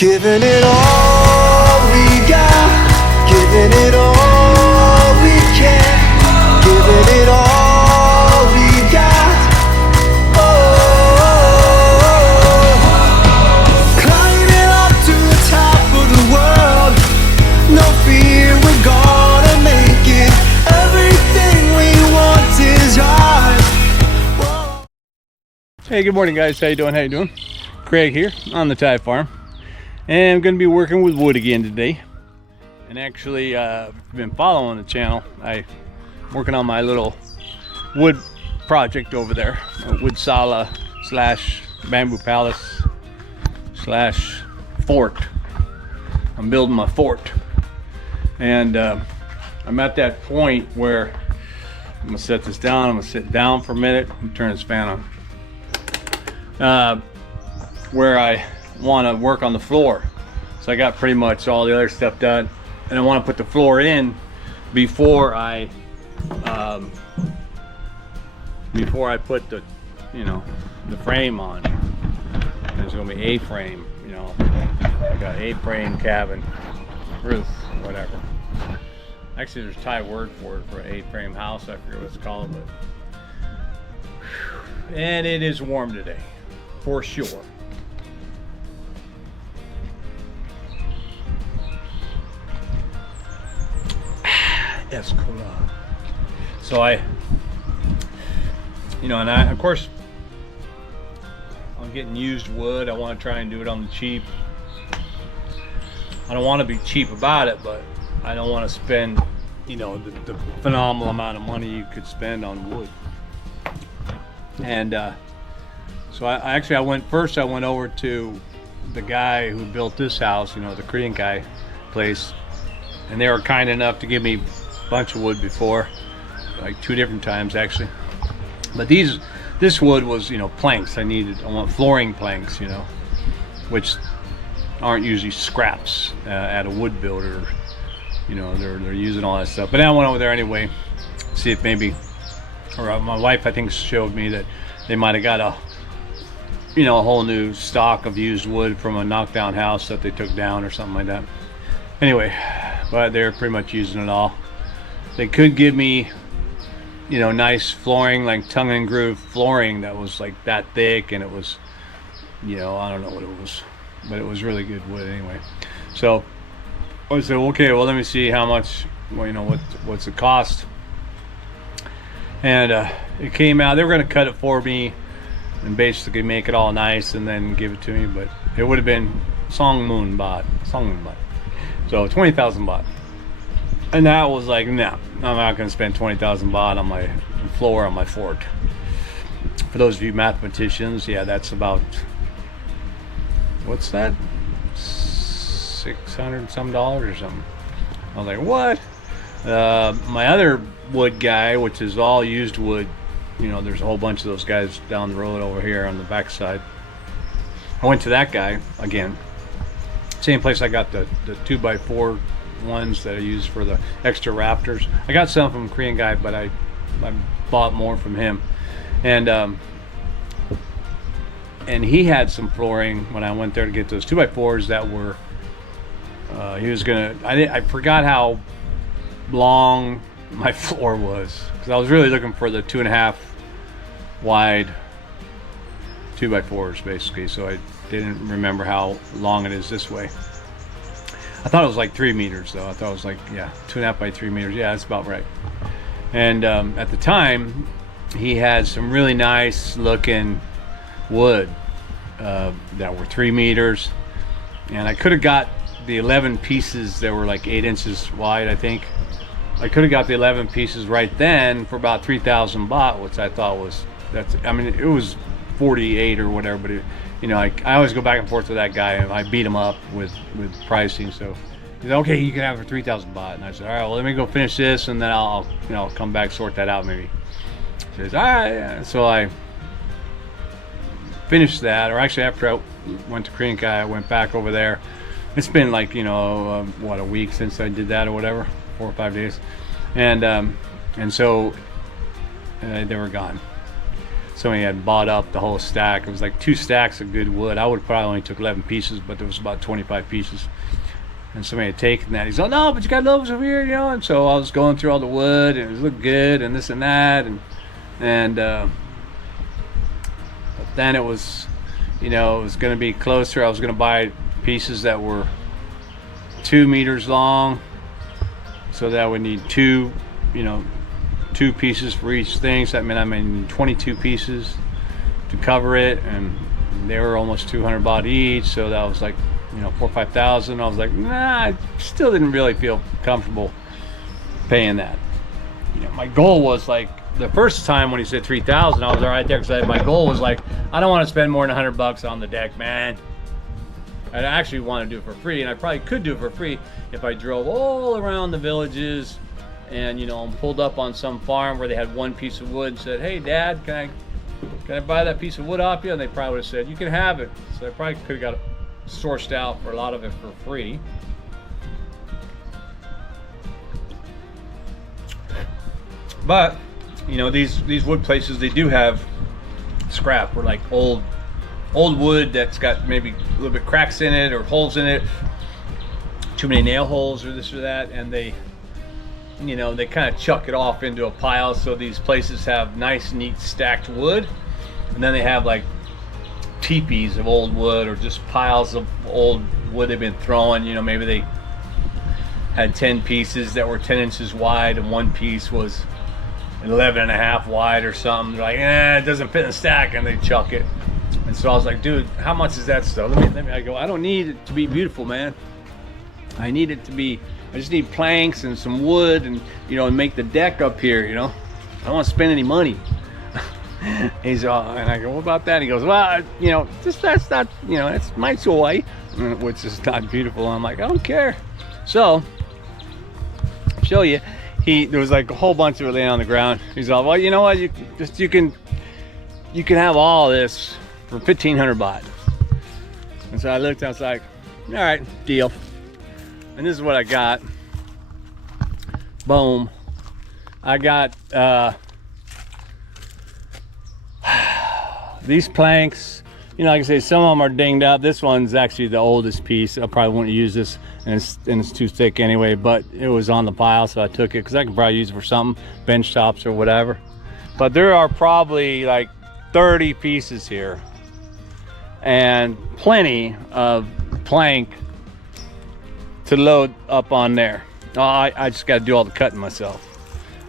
Giving it all we got, giving it all we can, giving it all we got. Oh, climbing up to the top of the world, no fear, we're gonna make it. Everything we want is ours. Whoa. Hey, good morning, guys. How you doing? How you doing? Craig here on the Thai farm, and I'm going to be working with wood again today. And actually, if you've been following the channel, I'm working on my little wood project over there, wood Sala slash bamboo palace slash fort. I'm building my fort, and I'm at that point where I'm going to set this down. I'm going to sit down for a minute and turn this fan on. Where I want to work on the floor. So I got pretty much all the other stuff done, and I want to put the floor in before I put the, you know, the frame on. There's gonna be A-frame, you know. I got A-frame cabin, roof, whatever. Actually, there's a Thai word for it, for an A-frame house. I forget what it's called, but. And it is warm today, for sure. Yes, cool. So of course, I'm getting used wood. I want to try and do it on the cheap. I don't want to be cheap about it, but I don't want to spend, you know, the phenomenal amount of money you could spend on wood. And so I went over to the guy who built this house, you know, the Korean guy place, and they were kind enough to give me bunch of wood before, like 2 different times actually. But this wood was, you know, planks. I want flooring planks, you know, which aren't usually scraps at a wood builder. You know, they're using all that stuff. But I went over there anyway, see if maybe, or my wife I think showed me that they might have got a whole new stock of used wood from a knockdown house that they took down or something like that. Anyway, but they're pretty much using it all. They could give me, you know, nice flooring, like tongue and groove flooring that was like that thick, and it was, you know, I don't know what it was, but it was really good wood anyway. So I said, okay, well, let me see how much, well, you know, what's the cost. And it came out, they were going to cut it for me and basically make it all nice and then give it to me, but it would have been Song Moon baht. So 20,000 baht. And that was like, no, I'm not going to spend 20,000 baht on my floor on my fort. For those of you mathematicians, yeah, that's about, what's that? $600 some or something. I was like, what? My other wood guy, which is all used wood, you know, there's a whole bunch of those guys down the road over here on the back side. I went to that guy again. Same place I got the 2x4 ones that I use for the extra rafters. I got some from a Korean guy, but I bought more from him. And he had some flooring when I went there to get those 2x4s that were he was gonna, I forgot how long my floor was, because I was really looking for the 2.5 wide 2x4s basically, so I didn't remember how long it is this way. I thought it was like 3 meters though. I thought it was like, yeah, 2.5 by 3 meters. Yeah, that's about right. And at the time, he had some really nice looking wood that were 3 meters. And I could have got the 11 pieces that were like 8 inches wide, I think. I could have got the 11 pieces right then for about 3,000 baht, which I thought was, I mean, it was 48 or whatever, but it, you know, I always go back and forth with that guy, and I beat him up with pricing. So he's like, okay, you can have it for 3,000 baht. And I said, all right, well, let me go finish this, and then I'll come back, sort that out maybe. He says, all right. Yeah. So I finished that, or actually after I went to Korean guy, I went back over there. It's been like, you know, what, a week since I did that or whatever, 4 or 5 days. And so they were gone. somebody had bought up the whole stack. It was like 2 stacks of good wood. I would probably only took 11 pieces, but there was about 25 pieces. And somebody had taken that. He's like, no, but you got loaves over here, you know. And so I was going through all the wood, and it looked good, and this and that, and but then it was, you know, it was going to be closer. I was going to buy pieces that were 2 meters long, so that I would need 2, you know, 2 pieces for each thing. So that meant I made 22 pieces to cover it, and they were almost 200 baht each. So that was like, you know, 4,000 or 5,000. I was like, nah, I still didn't really feel comfortable paying that. You know, my goal was like, the first time when he said 3,000, I was all right there, because my goal was like, I don't want to spend more than 100 bucks on the deck, man. I actually want to do it for free, and I probably could do it for free if I drove all around the villages and, you know, pulled up on some farm where they had 1 piece of wood and said, hey Dad, can I buy that piece of wood off you? And they probably would have said, you can have it. So I probably could have got it sourced out for a lot of it for free. But, you know, these wood places, they do have scrap, or like old wood that's got maybe a little bit cracks in it or holes in it, too many nail holes or this or that, and they, you know, they kind of chuck it off into a pile. So these places have nice, neat stacked wood, and then they have like teepees of old wood, or just piles of old wood they've been throwing. You know, maybe they had 10 pieces that were 10 inches wide, and 1 piece was 11.5 wide or something. They're like, it doesn't fit in the stack, and they chuck it. And so I was like, dude, how much is that stuff? Let me, I go, I don't need it to be beautiful, man. I need it to be, I just need planks and some wood, and, you know, and make the deck up here, you know. I don't want to spend any money. He's all, and I go, what about that? And he goes, well, you know, that's not, you know, it's my toy, which is not beautiful. And I'm like, I don't care. So I'll show you. There was like a whole bunch of it laying on the ground. He's all, well, you know what? You can have all this for 1,500 baht. And so I looked, I was like, all right, deal. And this is what I got. Boom. I got these planks. You know, like I say, some of them are dinged up. This one's actually the oldest piece. I probably wouldn't use this, and it's too thick anyway, but it was on the pile, so I took it because I could probably use it for something, bench tops or whatever. But there are probably like 30 pieces here, and plenty of plank to load up on there. Oh, I just got to do all the cutting myself.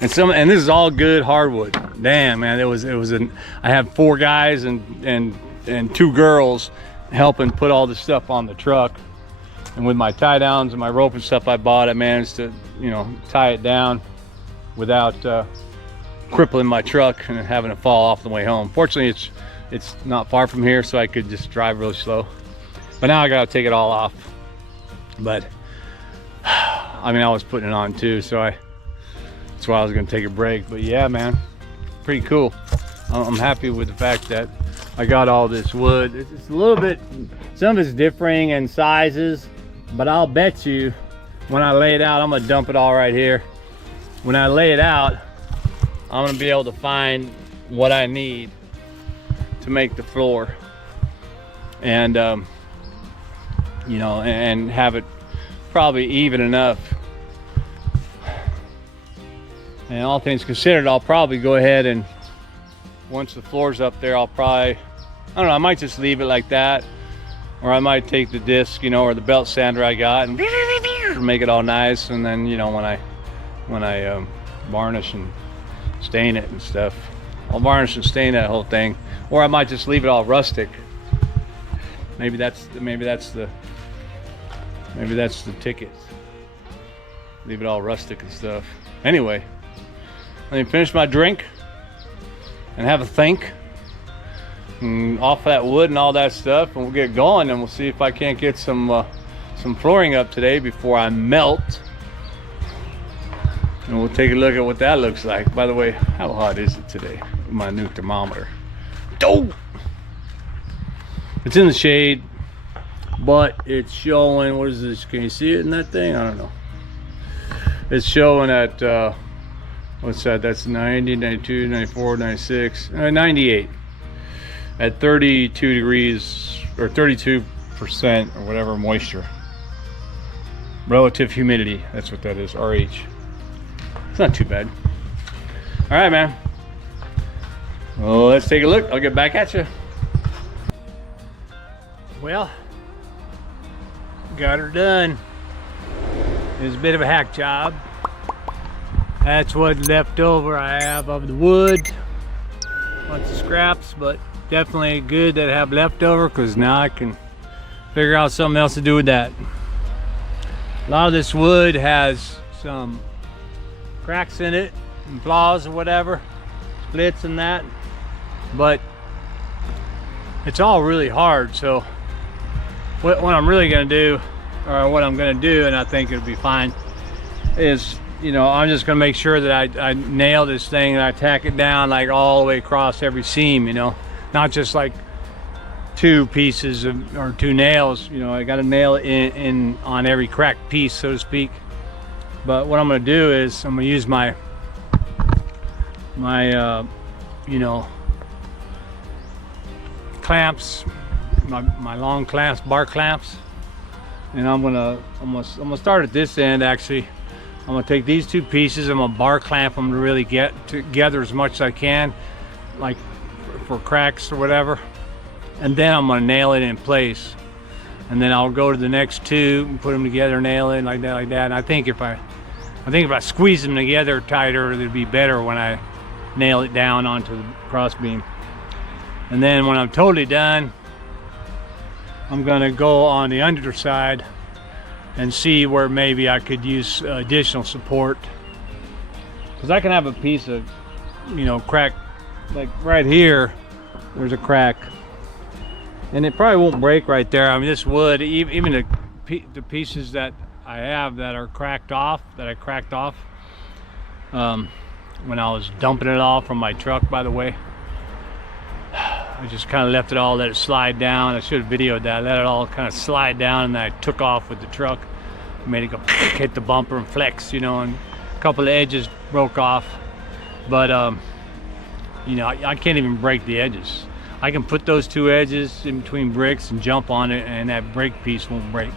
And this is all good hardwood. Damn, man, I have 4 guys and 2 girls helping put all this stuff on the truck. And with my tie downs and my rope and stuff I bought, I managed to, you know, tie it down without crippling my truck and having to fall off the way home. Fortunately, it's not far from here, so I could just drive really slow. But now I gotta take it all off. But I mean, I was putting it on too, so that's why I was gonna take a break. But yeah, man, pretty cool. I'm happy with the fact that I got all this wood. It's a little bit, some of it's differing in sizes, but I'll bet you when I lay it out, I'm gonna dump it all right here. When I lay it out, I'm gonna be able to find what I need to make the floor, and you know, and have it probably even enough. And all things considered, I'll probably go ahead and once the floor's up there, I'll probably, I don't know, I might just leave it like that, or I might take the disc, you know, or the belt sander I got and make it all nice. And then, you know, when I varnish and stain it and stuff, I'll varnish and stain that whole thing. Or I might just leave it all rustic. Maybe that's the ticket. Leave it all rustic and stuff. Anyway, let me finish my drink and have a think, and off that wood and all that stuff, and we'll get going, and we'll see if I can't get some flooring up today before I melt. And we'll take a look at what that looks like. By the way, how hot is it today? My new thermometer. Oh! It's in the shade, but it's showing, what is this? Can you see it in that thing? I don't know. It's showing at, what's that? That's 90, 92, 94, 96, 98. at 32 degrees or 32% or whatever moisture. Relative humidity, that's what that is, RH. It's not too bad. All right, man. Well, let's take a look. I'll get back at you. Well, got her done. It was a bit of a hack job. That's what left over I have of the wood. Bunch of scraps, but definitely good that I have left over, because now I can figure out something else to do with that. A lot of this wood has some cracks in it and flaws or whatever, splits and that, but it's all really hard. So what I'm really gonna do, or what I'm gonna do, and I think it'll be fine, is, you know, I'm just gonna make sure that I nail this thing and I tack it down like all the way across every seam, you know, not just like two pieces or two nails. You know, I got to nail it in on every cracked piece, so to speak. But what I'm going to do is I'm going to use my you know, clamps, my long clamps, bar clamps, and I'm gonna start at this end. Actually, I'm gonna take these two pieces, I'm gonna bar clamp them to really get together as much as I can, like for cracks or whatever, and then I'm gonna nail it in place, and then I'll go to the next two and put them together, nail it like that. And I think if I squeeze them together tighter, it'd be better when I nail it down onto the cross beam. And then when I'm totally done, I'm gonna go on the underside and see where maybe I could use additional support, because I can have a piece of, you know, crack, like right here there's a crack, and it probably won't break right there. I mean, this wood, even the pieces that I have that are cracked off, that I cracked off when I was dumping it all from my truck, by the way. I just kind of left it all, let it slide down. I should have videoed that. I let it all kind of slide down, and then I took off with the truck, made it go hit the bumper and flex, you know, and a couple of edges broke off. But you know, I can't even break the edges. I can put those two edges in between bricks and jump on it, and that brake piece won't break.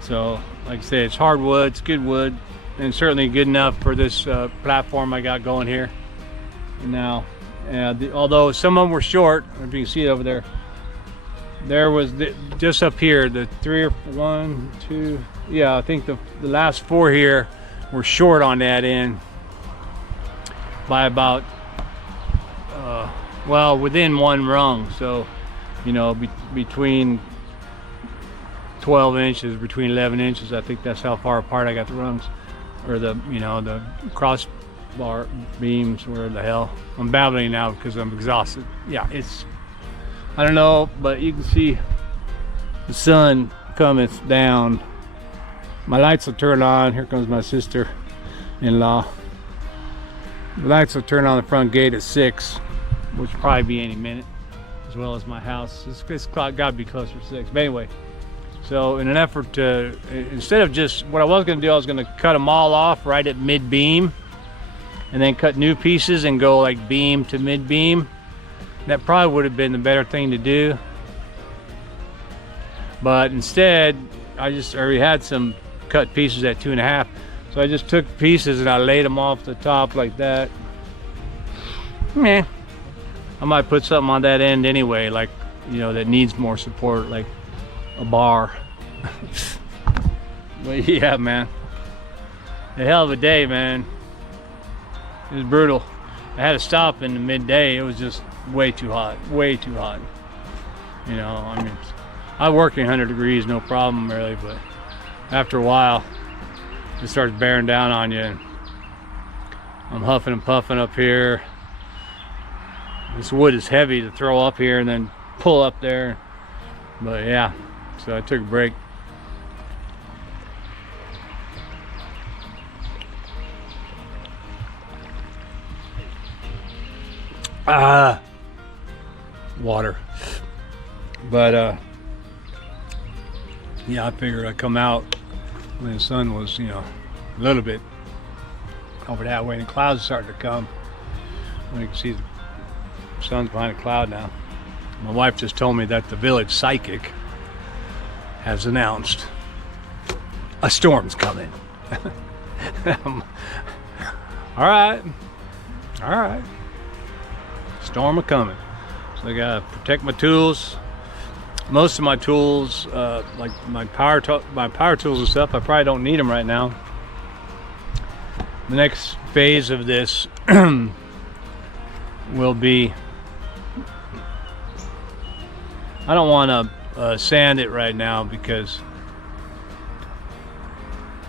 So like I said, it's hard wood, it's good wood, and certainly good enough for this platform I got going here. And now, although some of them were short, if you can see it over there, there was just up here, the I think the last four here were short on that end by about well, within one rung. So, you know, between 12 inches, between 11 inches, I think that's how far apart I got the rungs, or the, you know, the cross bar beams, where the hell. I'm babbling now because I'm exhausted. Yeah, it's, I don't know, but you can see the sun coming down. My lights will turn on. Here comes my sister-in-law. The lights will turn on the front gate at 6, which will probably be any minute, as well as my house. It's got to be closer to 6. But anyway, so in an effort to, instead of just, what I was going to do, I was going to cut them all off right at mid-beam, and then cut new pieces and go like beam to mid-beam. That probably would have been the better thing to do. But instead, I just already had some cut pieces at 2.5. So I just took pieces and I laid them off the top like that. Meh. I might put something on that end anyway, like, you know, that needs more support, like a bar. But yeah, man, a hell of a day, man. It was brutal. I had to stop in the midday. It was just way too hot, way too hot. You know, I mean, I work in 100 degrees, no problem really, but after a while, it starts bearing down on you. And I'm huffing and puffing up here. This wood is heavy to throw up here and then pull up there. But yeah, so I took a break. Water. But yeah, I figured I'd come out when the sun was, you know, a little bit over that way, and the clouds started to come. You can see the sun's behind a cloud now. My wife just told me that the village psychic has announced a storm's coming. All right. Storm a coming. So I gotta protect my tools. Most of my tools, like my power tools and stuff, I probably don't need them right now. The next phase of this will be, I don't want to sand it right now because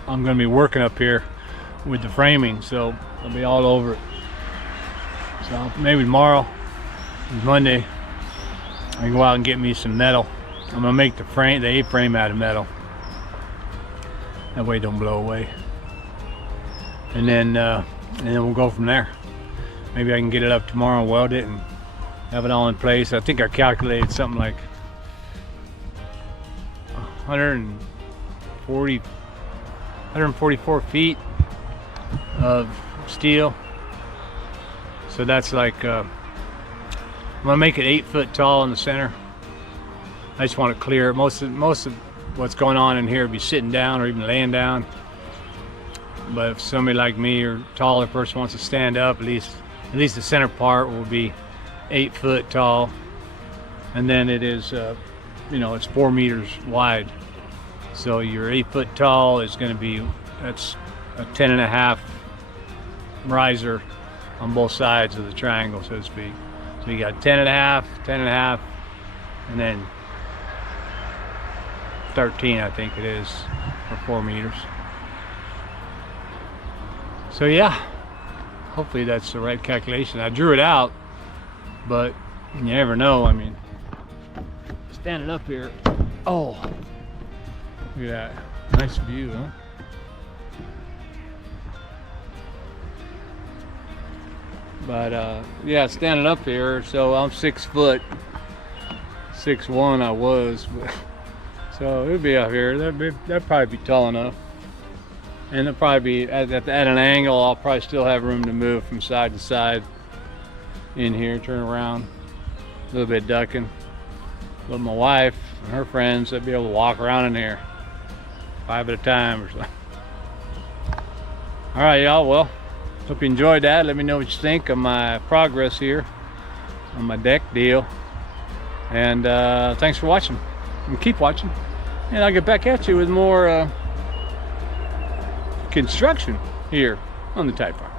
I'm going to be working up here with the framing, so I'll be all over it. So maybe tomorrow, Monday, I can go out and get me some metal. I'm going to make the A-frame out of metal. That way it don't blow away. And then we'll go from there. Maybe I can get it up tomorrow and weld it and have it all in place. I think I calculated something like 144 feet of steel. So that's like, I'm gonna make it 8 foot tall in the center. I just want to clear it. Most of what's going on in here will be sitting down or even laying down. But if somebody like me or taller person wants to stand up, at least the center part will be 8 foot tall. And then it is, it's 4 meters wide. So your 8 foot tall is going to be, that's a 10.5 riser on both sides of the triangle, so to speak. So you got 10.5, and then 13, I think it is, for 4 meters. So yeah, hopefully that's the right calculation. I drew it out, but you never know. I mean, standing up here, oh, look at that, nice view, huh? But yeah, standing up here, so I'm 6 foot, 6'1" I was, but, so it'd be up here. That'd probably be tall enough. And it'll probably be at an angle. I'll probably still have room to move from side to side in here, turn around, a little bit ducking. But my wife and her friends, they'd be able to walk around in here 5 at a time or so. All right, y'all. Well, hope you enjoyed that. Let me know what you think of my progress here on my deck deal. And thanks for watching. And keep watching. And I'll get back at you with more construction here on the Type Farm.